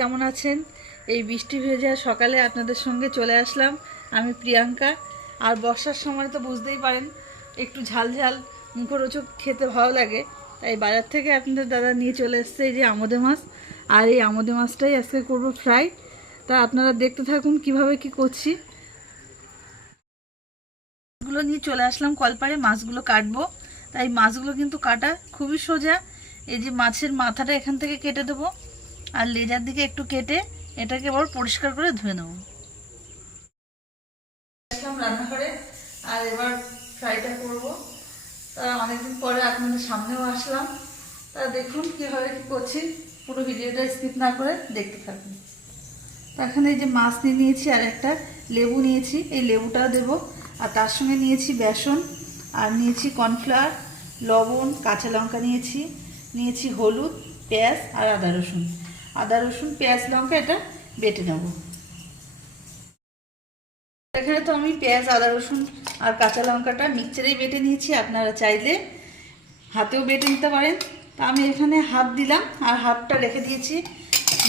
কেমন আছেন? এই বৃষ্টি ভেজা সকালে আপনাদের সঙ্গে চলে আসলাম আমি প্রিয়াঙ্কা। আর বর্ষার সময় তো বুঝতেই পারেন একটু ঝাল ঝাল মুখরোচক খেতে ভালো লাগে, তাই বাজার থেকে আপনাদের দাদা নিয়ে চলে এসেছে এই যে আমোদে মাছ। আর এই আমোদে মাছটাই আজকে করব ফ্রাই। তা আপনারা দেখতে থাকুন কিভাবে কি করছি। মাছগুলো নিয়ে চলে আসলাম কলপাড়ে, মাছগুলো কাটবো। তাই মাছগুলো কিন্তু কাটা খুবই সোজা। এই যে মাছের মাথাটা এখান থেকে কেটে দেবো, আর লেজার দিকে একটু কেটে এটাকে আবার পরিষ্কার করে ধুয়ে নেব। আসলাম রান্নাঘরে, আর এবার ফ্রাইটা করব। তা অনেকদিন পরে আপনাদের সামনেও আসলাম। তা দেখুন কীভাবে কী করছি, পুরো ভিডিওটা স্কিপ না করে দেখতে থাকুন। তো এখানে এই যে মাছ নিয়ে নিয়েছি, আর একটা লেবু নিয়েছি, এই লেবুটাও দেবো। আর তার সঙ্গে নিয়েছি বেসন, আর নিয়েছি কর্নফ্লাওয়ার, লবণ, কাঁচা লঙ্কা নিয়েছি হলুদ, পেঁয়াজ আর আদা রসুন পেঁয়াজ লঙ্কা এটা বেটে নেব। এখানে তো আমি পেঁয়াজ, আদা রসুন আর কাঁচা লঙ্কাটা মিক্সচারেই বেটে নিয়েছি, আপনারা চাইলে হাতেও বেটে নিতে পারেন। তা আমি এখানে হাফ দিলাম আর হাফটা রেখে দিয়েছি,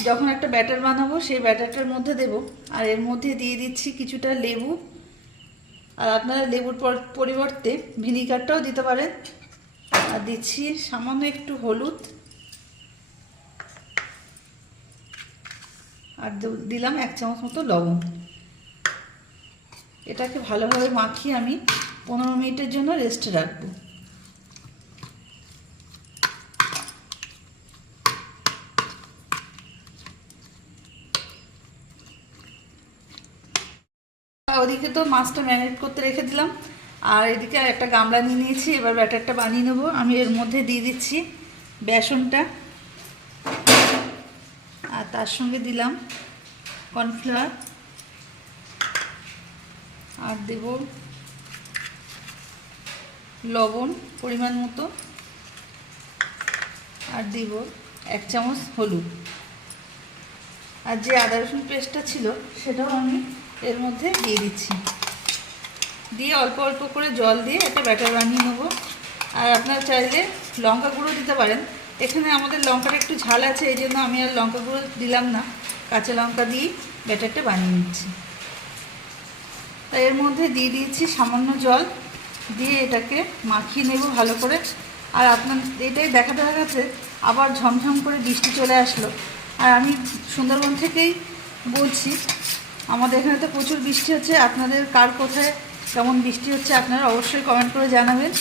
যখন একটা ব্যাটার বানাবো সেই ব্যাটারটার মধ্যে দেব। আর এর মধ্যে দিয়ে দিচ্ছি কিছুটা লেবু, আর আপনারা লেবুর পরিবর্তে ভিনিগারটাও দিতে পারেন। আর দিচ্ছি সামান্য একটু হলুদ, আর দিলাম 1 চামচ মতো লবণ। এটাকে ভালোভাবে মাখিয়ে আমি 15 মিনিটের জন্য রেস্টে রাখবো। ওদিকে তো মাছটা ম্যারিনেট করতে রেখে দিলাম, আর এদিকে একটা গামলা নিয়ে নিয়েছি। এবার ব্যাটারটা বানিয়ে নেবো। আমি এর মধ্যে দিয়ে দিচ্ছি বেসনটা, আর তার সঙ্গে দিলাম কর্নফ্লাওয়ার, আর দেব লবণ পরিমাণ মতো, আর দিব 1 চামচ হলুদ। আর যে আদা রসুন পেস্টটা ছিল সেটাও আমি এর মধ্যে দিয়ে দিচ্ছি। দিয়ে অল্প অল্প করে জল দিয়ে একটা ব্যাটার বানিয়ে নেবো। আর আপনারা চাইলে লঙ্কা গুঁড়ো দিতে পারেন। এখানে আমাদের লঙ্কাটা একটু ঝাল আছে, এই জন্য আমি আর লঙ্কা গুঁড়ো দিলাম না, কাঁচা লঙ্কা দিয়ে ব্যাটারটা বানিয়ে নিচ্ছি। তাই এর মধ্যে দিয়ে দিয়েছি সামান্য জল, দিয়ে এটাকে মাখিয়ে নেব ভালো করে। আর আপনার এটাই দেখাতে দেখাতে আবার ঝমঝম করে বৃষ্টি চলে আসলো। আর আমি সুন্দরবন থেকেই বলছি, আমাদের এখানে তো প্রচুর বৃষ্টি হচ্ছে। আপনাদের কার কোথায় কেমন বৃষ্টি হচ্ছে আপনারা অবশ্যই কমেন্ট করে জানাবেন।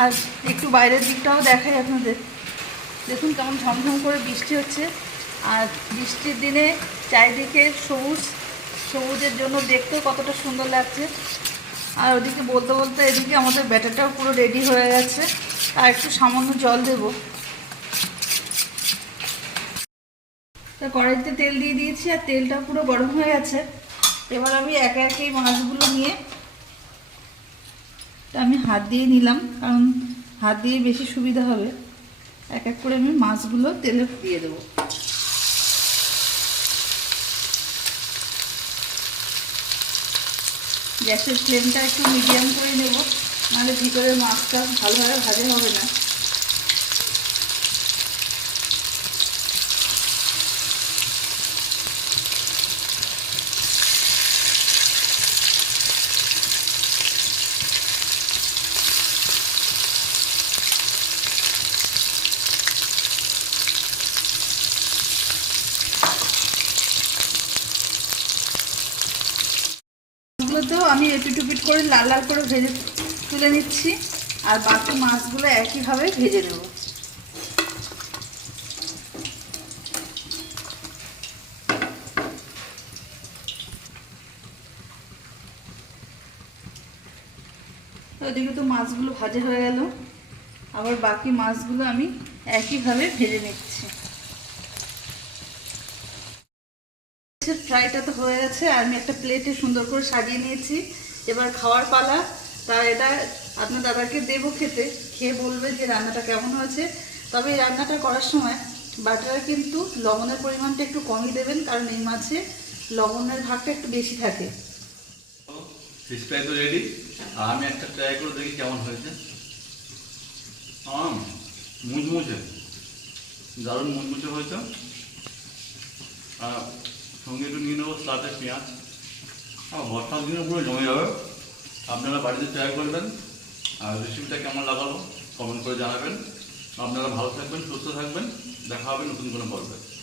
আর একটু বাইরের দিকটাও দেখাই আপনাদের, দেখুন কেমন ঝমঝম করে বৃষ্টি হচ্ছে। আর বৃষ্টির দিনে চারিদিকে সবুজের জন্য দেখতেও কতটা সুন্দর লাগছে। আর ওদিকে বলতে বলতে এদিকে আমাদের ব্যাটারটাও পুরো রেডি হয়ে গেছে। আর একটু সামান্য জল দেব। তা কড়াইতে তেল দিয়ে দিয়েছি, আর তেলটা পুরো গরম হয়ে গেছে। এবার আমি একে একে এই মাছগুলো নিয়ে, আমি হাত দিয়ে নিলাম কারণ হাত দিয়ে বেশি সুবিধা হবে। এক এক করে আমি মাছগুলো তেলে দিয়ে দেবো। গ্যাসের ফ্লেমটা একটু মিডিয়াম করে নেব, নাহলে ভিতরের মাছটা ভালোভাবে ভাজা হবে না। মাছগুলোতেও আমি এপিট করে লাল লাল করে ভেজে তুলে নিচ্ছি, আর বাকি মাছগুলো একইভাবে ভেজে দেব। ওইদিকে তো মাছগুলো ভাজা হয়ে গেল, আবার বাকি মাছগুলো আমি একইভাবে ভেজে নিচ্ছি। ফ্রাইটা তো হয়ে গেছে, আর আমি একটা প্লেটে সুন্দর করে সাজিয়ে নিয়েছি। এবার খাওয়ার পালা। তা এটা আপনার দাদাকে দেবো খেতে, খেয়ে বলবে যে রান্নাটা কেমন হয়েছে। তবে এই রান্নাটা করার সময় বাটারে কিন্তু লবণের পরিমাণটা একটু কমই দেবেন, কারণ এই মাছে লবণের ভাগটা একটু বেশি থাকে। ফিশ ফ্রাই তো রেডি, আর আমি একটা ট্রাই করে দেখি কেমন হয়েছে। মুচমুচে, দারুণ মুচমুচে হয়েছে। আর সঙ্গে একটু নিয়ে নেবো স্লাটের পেঁয়াজ। বর্ষার দিনে পুরো জমে যাবে। আপনারা বাড়িতে ট্রাই করবেন। আর রেসিপিটা কেমন লাগালো কমেন্ট করে জানাবেন। আপনারা ভালো থাকবেন, সুস্থ থাকবেন। দেখা হবে নতুন কোনো পর্বে।